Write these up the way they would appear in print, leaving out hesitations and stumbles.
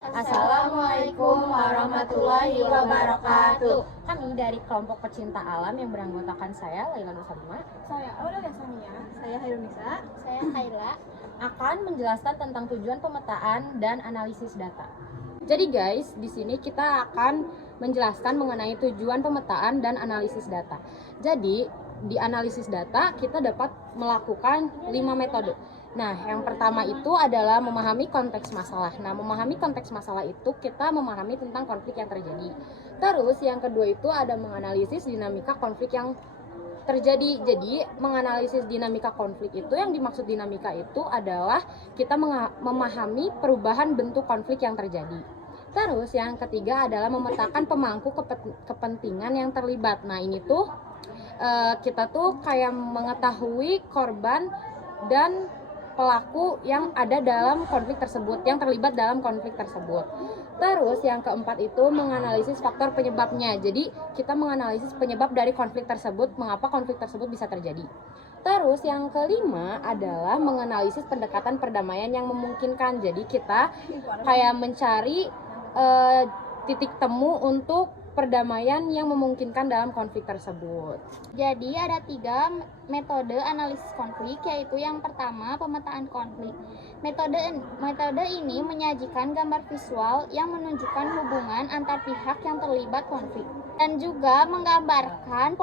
Assalamualaikum warahmatullahi wabarakatuh. Kami dari kelompok pecinta alam yang beranggotakan saya, Laila Nursalima, saya Aurelia Samia, saya Hairunisa, saya Khaila, akan menjelaskan tentang tujuan pemetaan dan analisis data. Jadi guys, di sini kita akan menjelaskan mengenai tujuan pemetaan dan analisis data. Jadi, di analisis data kita dapat melakukan 5 metode. Nah, yang pertama itu adalah memahami konteks masalah. Nah, memahami konteks masalah itu kita memahami tentang konflik yang terjadi. Terus yang kedua itu ada menganalisis dinamika konflik yang terjadi. Jadi, menganalisis dinamika konflik itu, yang dimaksud dinamika itu adalah kita memahami perubahan bentuk konflik yang terjadi. Terus yang ketiga adalah memetakan pemangku kepentingan yang terlibat. Nah, ini tuh kita tuh kayak mengetahui korban dan pelaku yang ada dalam konflik tersebut, yang terlibat dalam konflik tersebut. Terus yang keempat itu menganalisis faktor penyebabnya. Jadi kita menganalisis penyebab dari konflik tersebut, mengapa konflik tersebut bisa terjadi. Terus yang kelima adalah menganalisis pendekatan perdamaian yang memungkinkan. Jadi kita kayak mencari titik temu untuk perdamaian yang memungkinkan dalam konflik tersebut. Jadi ada 3 metode analisis konflik, yaitu yang pertama pemetaan konflik. Metode ini menyajikan gambar visual yang menunjukkan hubungan antar pihak yang terlibat konflik dan juga menggambarkan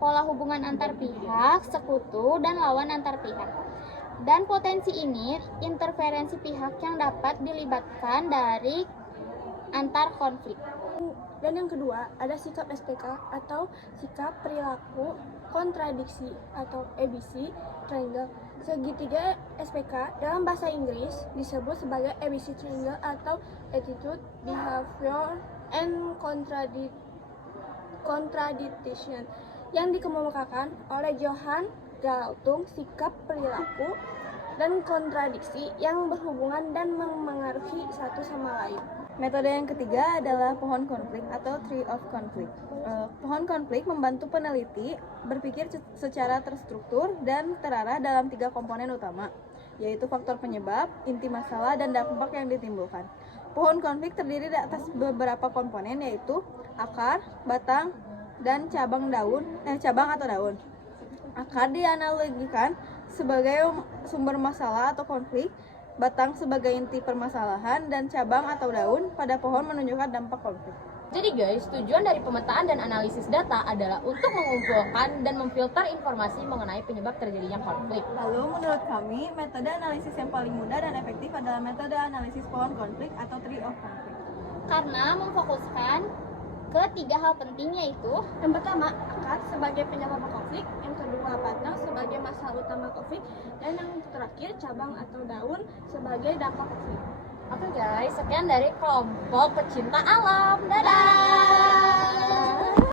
pola hubungan antar pihak, sekutu dan lawan antar pihak. Dan potensi ini interferensi pihak yang dapat dilibatkan dari antar konflik. dan yang kedua ada sikap SPK atau sikap perilaku kontradiksi atau ABC triangle. Segitiga SPK dalam bahasa Inggris disebut sebagai ABC triangle atau attitude, behavior, and contradiction yang dikemukakan oleh Johann Galtung. Sikap perilaku dan kontradiksi yang berhubungan dan memengaruhi satu sama lain. Metode yang ketiga adalah pohon konflik atau tree of conflict. Pohon konflik membantu peneliti berpikir secara terstruktur dan terarah dalam 3 komponen utama, yaitu faktor penyebab, inti masalah, dan dampak yang ditimbulkan. Pohon konflik terdiri atas beberapa komponen, yaitu akar, batang, dan cabang atau daun. Akar dianalogikan sebagai sumber masalah atau konflik, batang sebagai inti permasalahan, dan cabang atau daun pada pohon menunjukkan dampak konflik. Jadi guys, tujuan dari pemetaan dan analisis data adalah untuk mengumpulkan dan memfilter informasi mengenai penyebab terjadinya konflik. Lalu menurut kami, metode analisis yang paling mudah dan efektif adalah metode analisis pohon konflik atau tree of conflict. Karena memfokuskan ke 3 hal penting, yaitu Yang pertama, akar sebagai penyebab konflik, yang kedua, batang sebagai masalah utama konflik, dan yang terakhir, cabang atau daun sebagai dampak konflik. Oke guys, sekian dari kelompok pecinta alam. Dadah!